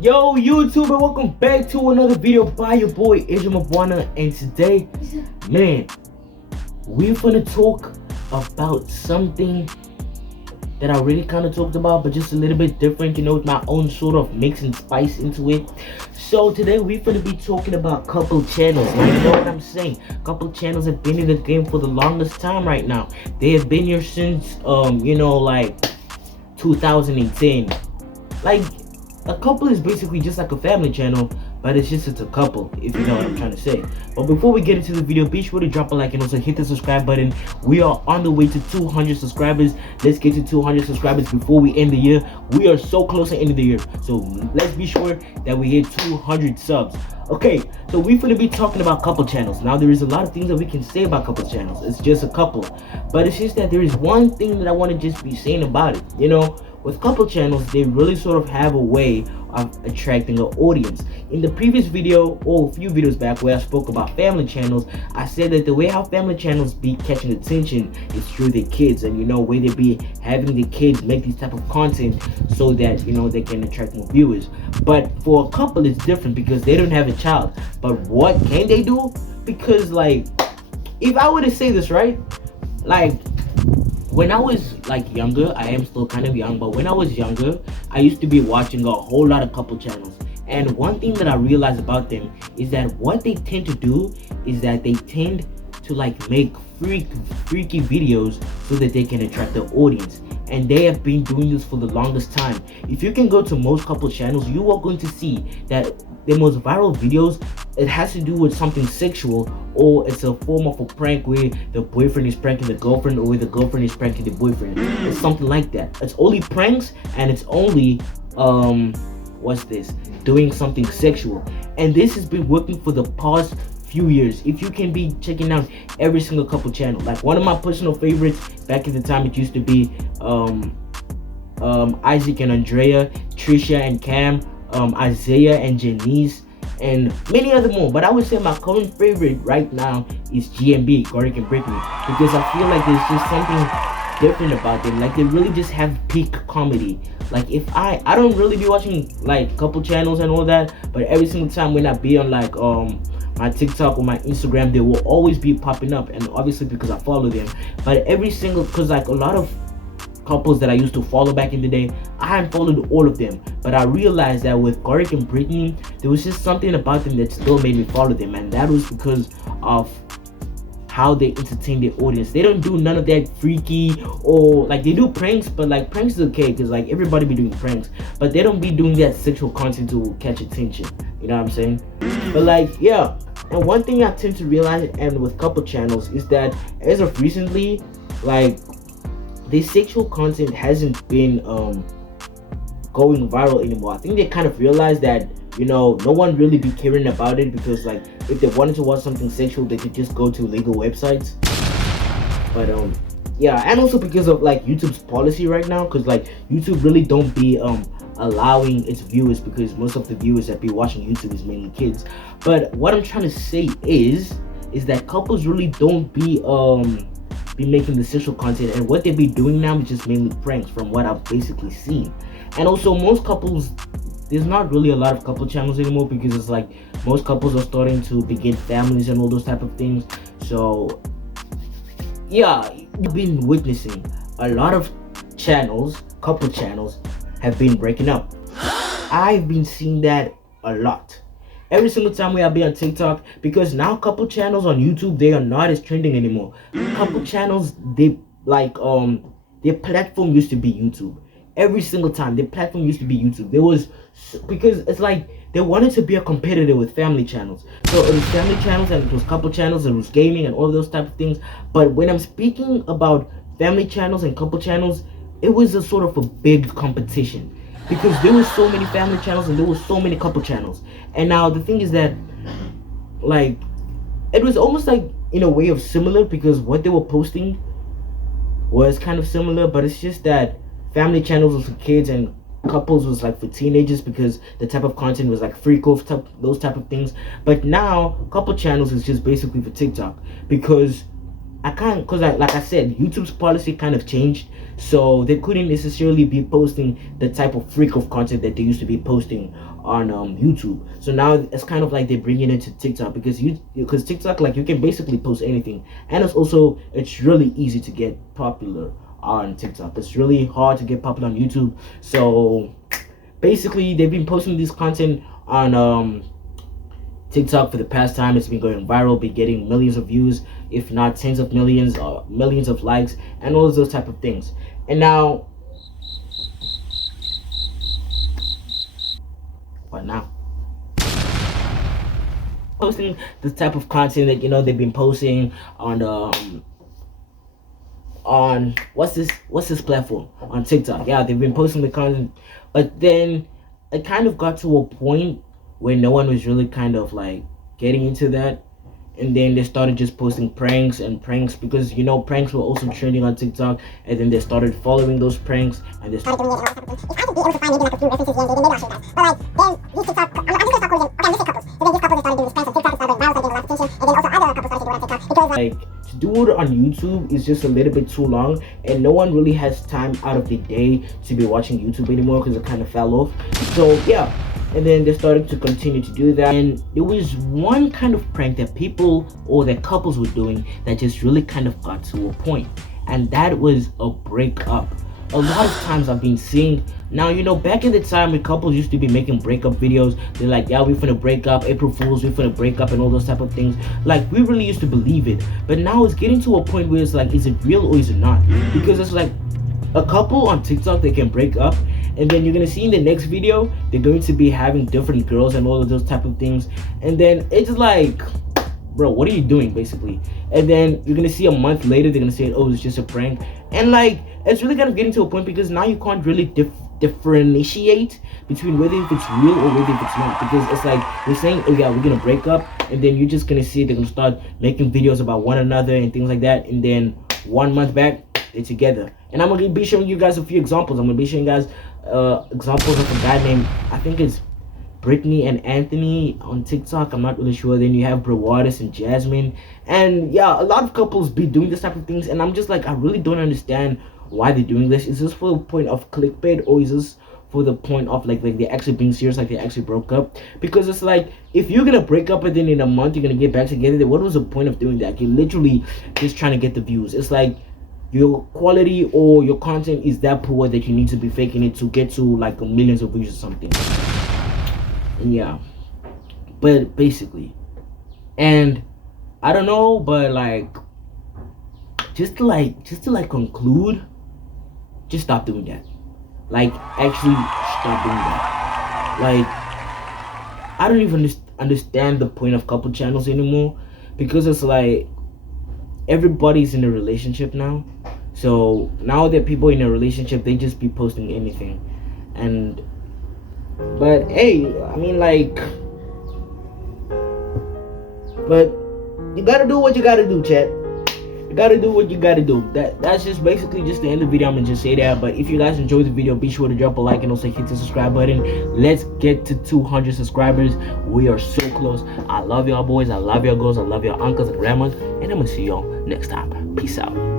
Yo YouTube, and welcome back to another video by your boy Israel Mabwana. And today, man, we're gonna talk about something that I really kind of talked about, but just a little bit different, with my own sort of mix and spice into it. So today we're gonna be talking about couple channels. Now, you know what I'm saying? Couple channels have been in the game for the longest time right now. They have been here since like 2010. Like, a couple is basically just like a family channel, but it's a couple, if you know what I'm trying to say. But before we get into the video, be sure to drop a like and also hit the subscribe button. We are on the way to 200 subscribers. Let's get to 200 subscribers before we end the year. We are so close to end of the year, so let's be sure that we hit 200 subs. Okay, so we're going to be talking about couple channels. Now, there is a lot of things that we can say about couple channels. It's just a couple, but it's just that there is one thing that I want to just be saying about it. With couple channels, they really sort of have a way of attracting an audience. In the previous video, or a few videos back, where I spoke about family channels, I said that the way how family channels be catching attention is through their kids, and where they be having the kids make this type of content so that they can attract more viewers. But for a couple, it's different because they don't have a child. But what can they do? Because, like, if I were to say this, right, like, when I was younger, I am still kind of young, but when I was younger, I used to be watching a whole lot of couple channels. And one thing that I realized about them is that what they tend to do is that they tend to make freaky videos so that they can attract the audience. And they have been doing this for the longest time. If you can go to most couple channels, you are going to see that the most viral videos, it has to do with something sexual, or it's a form of a prank where the boyfriend is pranking the girlfriend, or where the girlfriend is pranking the boyfriend. It's something like that. It's only pranks, and it's only doing something sexual. And this has been working for the past few years. If you can be checking out every single couple channel, like one of my personal favorites back in the time, it used to be Isaac and Andrea, Trisha and Cam, Isaiah and Janice, and many other more. But I would say my current favorite right now is GMB, Garrick and Brittany, because I feel like there's just something different about them. Like, they really just have peak comedy. Like, if I don't really be watching couple channels and all that, but every single time when I be on my TikTok or my Instagram, they will always be popping up, and obviously because I follow them. But because a lot of couples that I used to follow back in the day, I haven't followed all of them, but I realized that with Garrick and Brittany, there was just something about them that still made me follow them, and that was because of how they entertain their audience. They don't do none of that freaky, or they do pranks, but pranks is okay because everybody be doing pranks, but they don't be doing that sexual content to catch attention. You know what I'm saying? But yeah. And one thing I tend to realize, and with couple channels, is that as of recently, the sexual content hasn't been going viral anymore. I think they kind of realized that no one really be caring about it, because if they wanted to watch something sexual, they could just go to legal websites. But yeah, and also because of YouTube's policy right now, because YouTube really don't be allowing its viewers, because most of the viewers that be watching YouTube is mainly kids. But what I'm trying to say is that couples really don't be making the sexual content, and what they be doing now is just mainly pranks, from what I've basically seen. And also, most couples, there's not really a lot of couple channels anymore, because it's most couples are starting to begin families and all those type of things. So yeah, you've been witnessing a lot of channels, couple channels, have been breaking up. I've been seeing that a lot every single time we have been on TikTok, because now couple channels on YouTube, they are not as trending anymore. Couple channels, their platform used to be YouTube. Every single time their platform used to be YouTube. Because it's they wanted to be a competitor with family channels. So it was family channels, and it was couple channels, and it was gaming and all those type of things. But when I'm speaking about family channels and couple channels, it was a sort of a big competition, because there were so many family channels and there were so many couple channels. And now the thing is that it was almost in a way of similar, because what they were posting was kind of similar, but it's just that family channels was for kids and couples was for teenagers, because the type of content was freak off, those type of things. But now couple channels is just basically for TikTok, because I can't, because like I said, YouTube's policy kind of changed, so they couldn't necessarily be posting the type of freak of content that they used to be posting on YouTube. So now it's kind of like they're bringing it to TikTok, because TikTok, like, you can basically post anything, and it's really easy to get popular on TikTok. It's really hard to get popular on YouTube. So basically, they've been posting this content on TikTok for the past time. It's been going viral, been getting millions of views, if not tens of millions, or millions of likes, and all of those type of things. And now, what now? Posting the type of content that they've been posting on what's this platform, on TikTok. Yeah, they've been posting the content, but then it kind of got to a point where no one was really kind of like getting into that, and then they started just posting pranks because pranks were also trending on TikTok, and then they started following those pranks, and they started doing it. It's hard to be able to find maybe like a few references here and there, maybe I'll show you guys. But like then these TikTok, I'm just gonna start calling them. Okay, I'm just couples. So then these couples started doing these pranks on TikTok, started viral, started getting a lot of attention, and then also other couples started to do it on TikTok because like to do it on YouTube is just a little bit too long, and no one really has time out of the day to be watching YouTube anymore because it kind of fell off. So yeah. And then they started to continue to do that, and there was one kind of prank that people or that couples were doing that just really kind of got to a point, and that was a breakup. A lot of times I've been seeing now, back in the time when couples used to be making breakup videos, they're like, yeah, we're finna break up, April Fools, we're finna break up, and all those type of things. Like, we really used to believe it, but now it's getting to a point where it's like, is it real or is it not? Because it's like a couple on TikTok, they can break up, and then you're gonna see in the next video they're going to be having different girls and all of those type of things, and then it's like, bro, what are you doing basically? And then you're gonna see a month later they're gonna say, oh, it's just a prank, and like it's really kind of getting to a point because now you can't really differentiate between whether if it's real or whether if it's not, because it's like they're saying, oh yeah, we're gonna break up, and then you're just gonna see they're gonna start making videos about one another and things like that, and then 1 month back they're together. And I'm gonna be showing you guys a few examples. I'm gonna be showing you guys examples of a guy named, I think it's Brittany and Anthony on TikTok. I'm not really sure. Then you have Brawadis and Jasmine, and yeah, a lot of couples be doing this type of things, and I'm just like, I really don't understand why they're doing this. Is this for the point of clickbait, or is this for the point of like they're actually being serious, like they actually broke up? Because it's like, if you're gonna break up and then in a month you're gonna get back together, then what was the point of doing that? You're literally just trying to get the views. It's like your quality or your content is that poor that you need to be faking it to get to like millions of views or something. And yeah, but basically, and I don't know, but like just to conclude, just stop doing that. Like, actually stop doing that. Like, I don't even understand the point of couple channels anymore, because it's like everybody's in a relationship now. So now that people in a relationship, they just be posting anything. And but hey, I mean, like, but you gotta do what you gotta do, chat. You gotta do what you gotta do. That's just basically just the end of the video. I'm gonna just say that. But if you guys enjoyed the video, be sure to drop a like and also hit the subscribe button. Let's get to 200 subscribers. We are so close. I love y'all boys. I love y'all girls. I love y'all uncles and grandmas. And I'm gonna see y'all next time. Peace out.